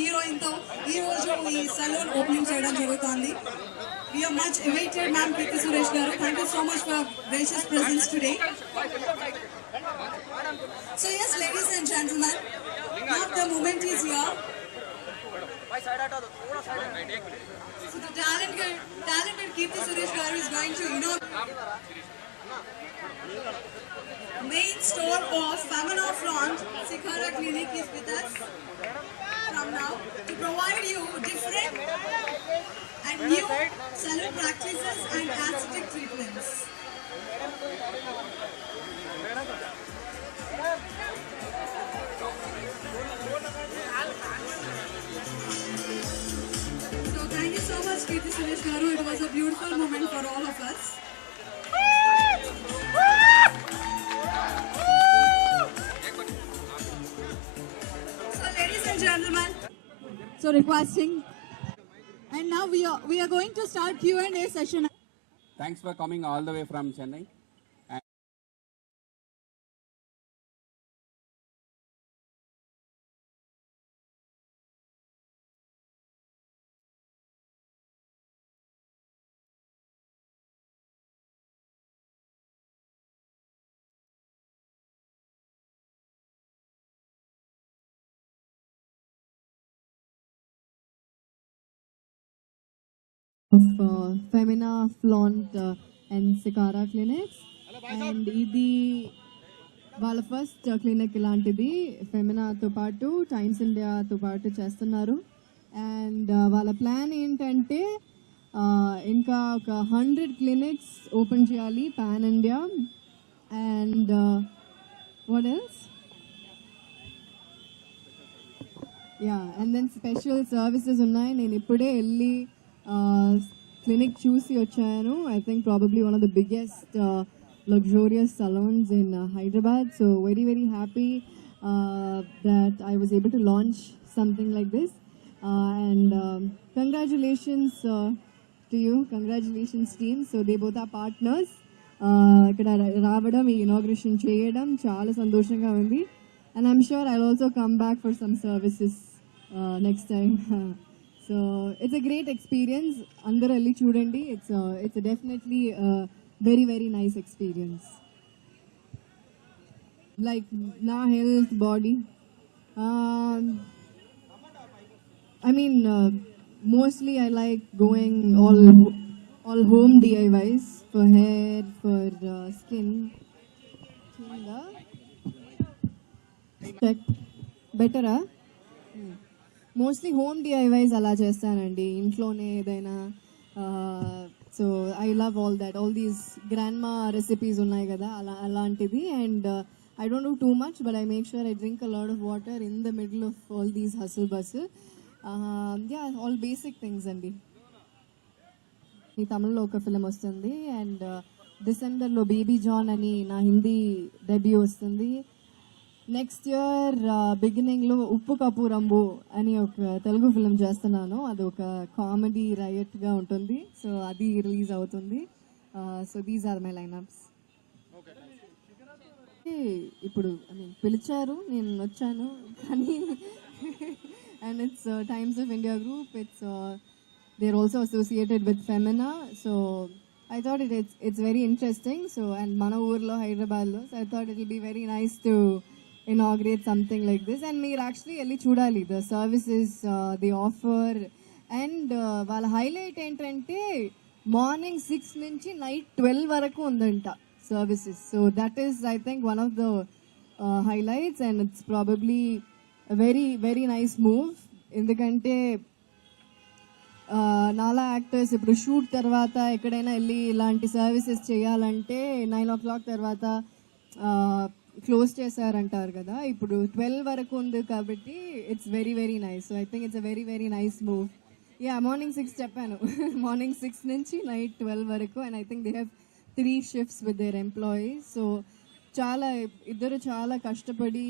Thank you హీరోయిన్తో ఈ రోజు ఈ సలూన్ ఓపెనింగ్ చేయడం జరుగుతోంది We are much awaited, ma'am, Preeti Suresh garu. Thank you so much for gracious presence today. So yes, ladies and gentlemen, now the moment is here. So the talented, talented Kirti Suresh garu is going to, you know, main store of Famina Front, Sikara Clinic is with us now to provide you different and new salon practices and aesthetic treatments. So thank you so much, Kirti Suresh. It was a beautiful moment for all of us. So requesting. And now we are, we are going to start Q&A session. Thanks for coming all the way from Chennai. Of uh, Femina Flaunt uh, and Sikara clinics. And ఇది వాళ్ళ first clinic uh, ఇలాంటిది. ఫెమినాతో పాటు times ఇండియాతో పాటు చేస్తున్నారు. And uh, వాళ్ళ plan ఏంటంటే uh, ఇంకా ఒక హండ్రెడ్ క్లినిక్స్ ఓపెన్ చేయాలి pan India and what else ya and then special services ఉన్నాయి. నేను ఇప్పుడే వెళ్ళి క్లినిక్ చూసి వచ్చాను I think probably one of the biggest luxurious salons in uh, Hyderabad. So very very happy uh, that I was able to launch something like this. Uh, and um, congratulations uh, to you, congratulations team. So they both are partners. Uh, ఇక్కడ రావడం ఈ inauguration చేయడం చాలా సంతోషంగా ఉంది and I'm sure I also come back for some services next time So it's a great experience అందరూ వెళ్ళి చూడండి it's it's definitely very very nice experience like నా health body I mean, uh, mostly I like going all all home DIYs for hair, for uh, skin. Kinda. Check. బెటరా Mostly home DIYs అలా చేస్తానండి. ఇంట్లోనే ఏదైనా so I love all that all these grandma recipes ఉన్నాయి కదా అలా అలాంటిది. And I don't do too much but I make sure I drink a lot of water in the middle of all these hustle bustle ya all basic things అండి. ఈ తమిళ్ళో ఒక film వస్తుంది. And డిసెంబర్లో baby John అని నా Hindi debut వస్తుంది. Next year బిగినింగ్లో ఉప్పు కపూరంబు అని ఒక తెలుగు ఫిలిం చేస్తున్నాను. అది ఒక కామెడీ రైట్గా ఉంటుంది. సో అది రిలీజ్ అవుతుంది. So these are my line ups ఇప్పుడు పిలిచారు నేను వచ్చాను కానీ and it's Times of India group it's they are also associated with Femina so I thought it it's very interesting so and మన ఊర్లో హైదరాబాద్లో so I thought it be very nice to inaugurate something like this and మీరు actually వెళ్ళి చూడాలి. The services they offer and వాళ్ళ highlight ఏంటంటే morning six నుంచి night twelve వరకు ఉందంట services so that is I think one of the highlights and it's probably very very nice move ఎందుకంటే uh, నాలా యాక్టర్స్ ఇప్పుడు షూట్ తర్వాత ఎక్కడైనా వెళ్ళి ఇలాంటి సర్వీసెస్ చేయాలంటే నైన్ ఓ క్లాక్ తర్వాత uh, క్లోజ్ చేశారంటారు కదా. ఇప్పుడు ట్వెల్వ్ వరకు ఉంది కాబట్టి it's very very nice so I think it's a very very nice move ya morning six చెప్పాను. మార్నింగ్ సిక్స్ నుంచి నైట్ ట్వెల్వ్ వరకు and I think they have three shifts with their employees so చాలా ఇద్దరు చాలా కష్టపడి